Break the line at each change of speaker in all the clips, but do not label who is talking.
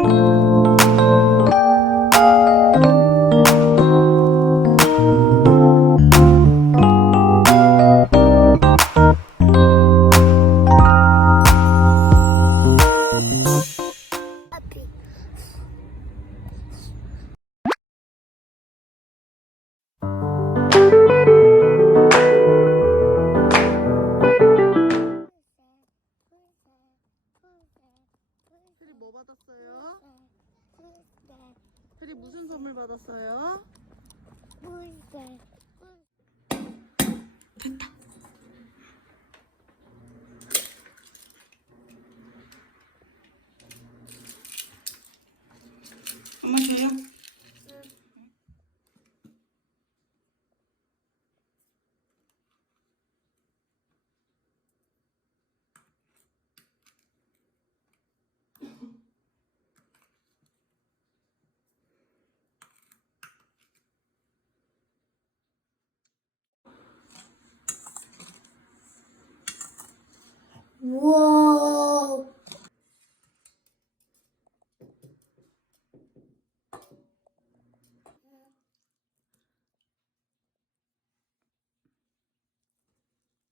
Música 받았어요? 엄마 줘요.
우와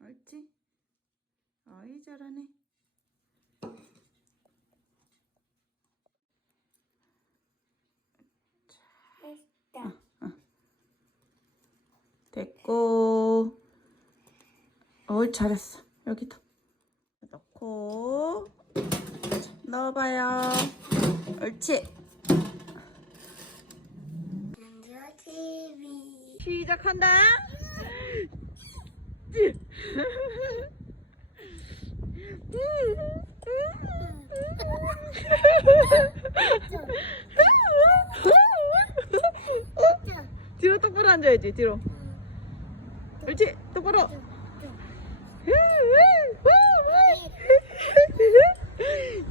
옳지? 어이 잘하네.
됐다
됐고. 어이 잘했어. 여기다 넣고 자, 넣어봐요. 옳지. 시작한다. 뒤로 똑바로 앉아야지 뒤로. 옳지 똑바로.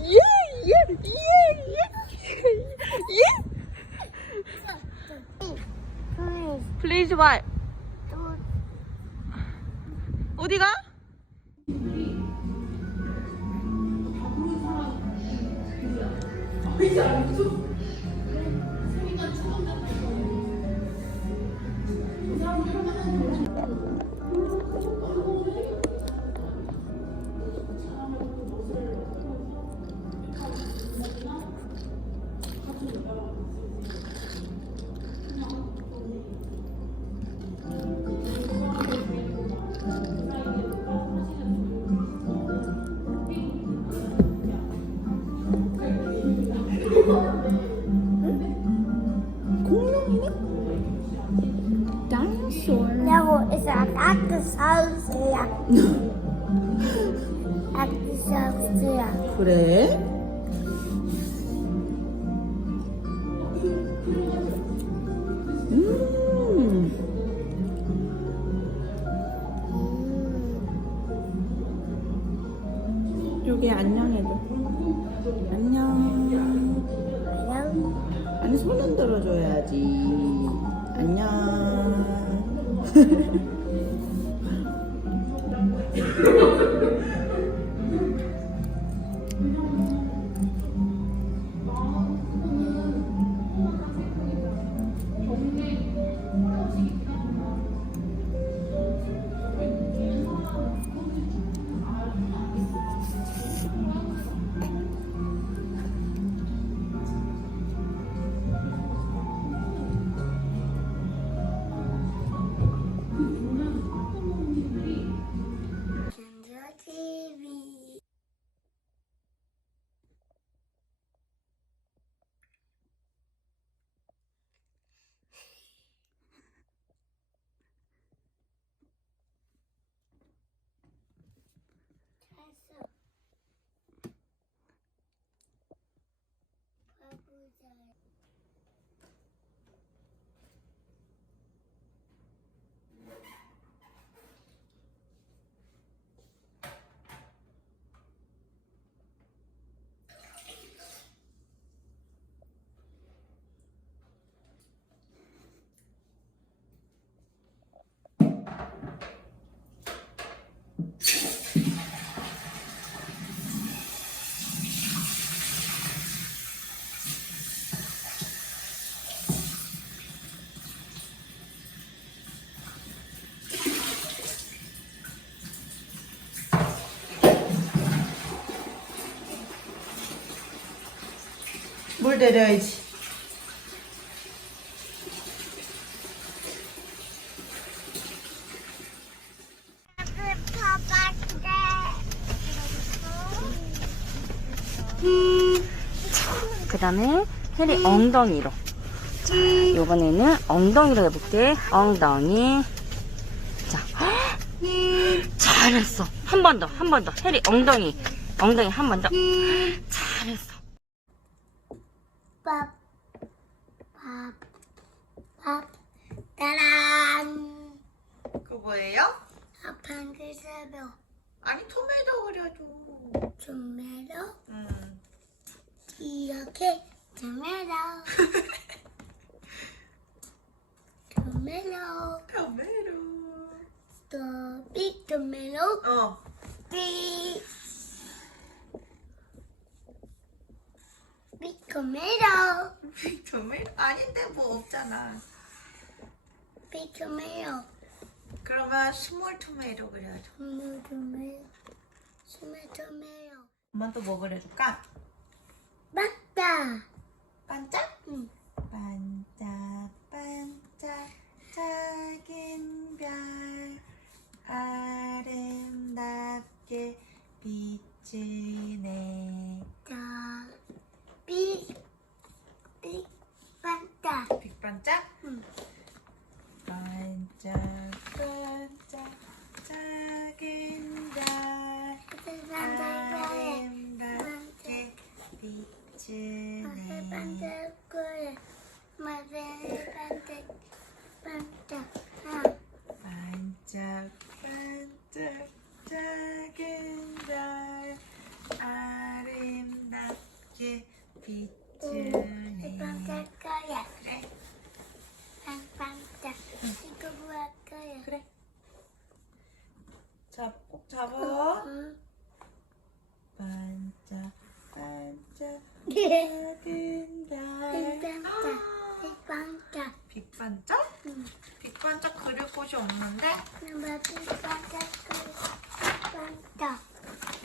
예예예예 Please what? 어디가?
It's an actisaurus야. actisaurus야.
그래? 음. 여기 안녕 해도. 안녕.
안녕.
아니 손 흔들어 줘야지. 안녕. 물 내려야지.
그 다음에 해리 엉덩이로. 자, 요번에는 엉덩이로 해볼게. 엉덩이. 자, 잘했어. 한 번 더, 한 번 더. 해리 엉덩이. 엉덩이 한 번 더. 잘했어.
밥, 밥, 밥, 따란.
그거 뭐예요?
그 새벽,
아니 토마토 그려줘.
주메로,
음.
이렇게 주메로. 주메로,
토마토.
또, 빅 주메로,
어.
빅. 토마토.
빅토메이토 아닌데 뭐 없잖아.
빅 토마토.
그러면 스몰 토메이토 그려줘.
스몰 토마토. 스몰 토마토.
엄마 또 뭐 그려줄까?
맞다.
반짝?
응.
빛은 달 반짝 빗반짝 빛반짝? 빛반짝? 그릴 곳이 없는데?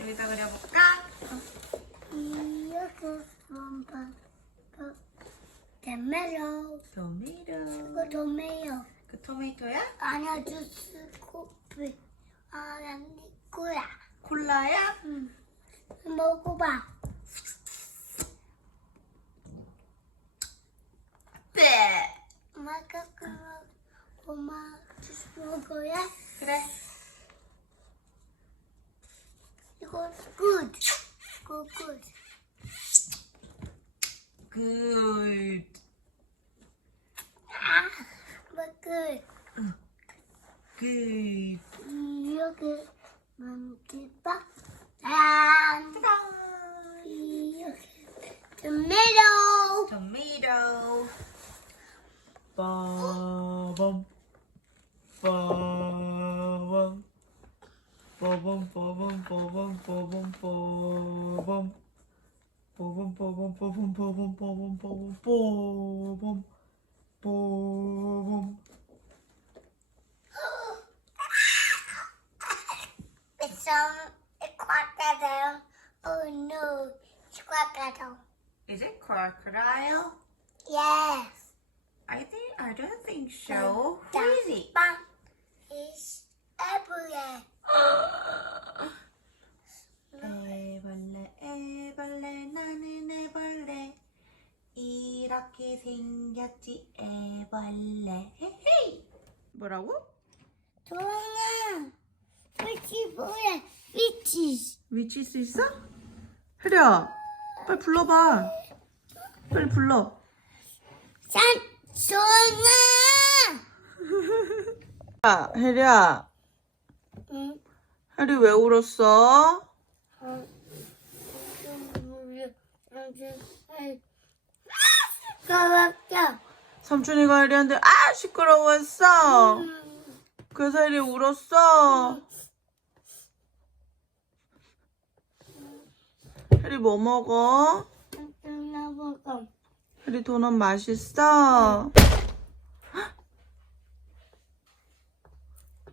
여기다 그려볼까?
이거 로
토마토
이거 도메요
그 토마토야?
아니야 주스 커피 아 아니 거야
콜라야?
응. 먹어봐.
네.
엄마가 그거 엄마 주스 먹어야?
그래.
이거 good. good good
good.
Ah, but good.
Good. You're good. Mom, goodbye. And tomato. Tomato. Ba bum. Ba bum. Ba bum. Ba bum. Ba bum. Ba bum. Ba bum. Boom, boom, boom, boom, boom, boom, boom, boom, boom, boom, boom.
It's um, crocodile. Oh no, it's crocodile.
Is it crocodile?
Yes.
I think I don't think so. Who is it?
Mom, everywhere.
애벌레 나는 애벌레 이렇게 생겼지 애벌레 헤헤이 뭐라고?
동아, 빛이 뭐야? 빛이.
위치 수 있어? 혜리야 빨리 불러봐 빨리 불러
산, 동아.
야 혜리야
응.
혜리 왜 울었어?
까맣다.
삼촌이가 혜리한테 아 시끄러워했어. 그래서 혜리 울었어. 혜리 뭐 먹어?
나보고.
혜리 도넛 맛있어?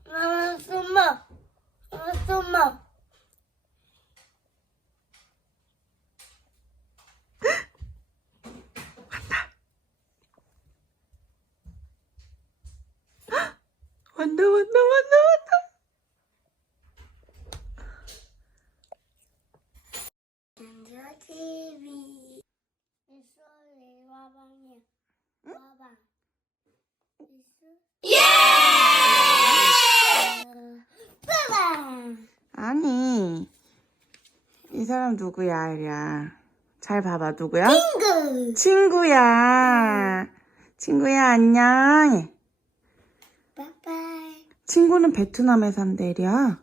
아, 숨어. 아, 숨어.
사람 누구야, 혜리야? 잘 봐봐, 누구야?
핑크.
친구야. 친구야, 안녕.
빠빠이.
친구는 베트남에 산대, 혜리야.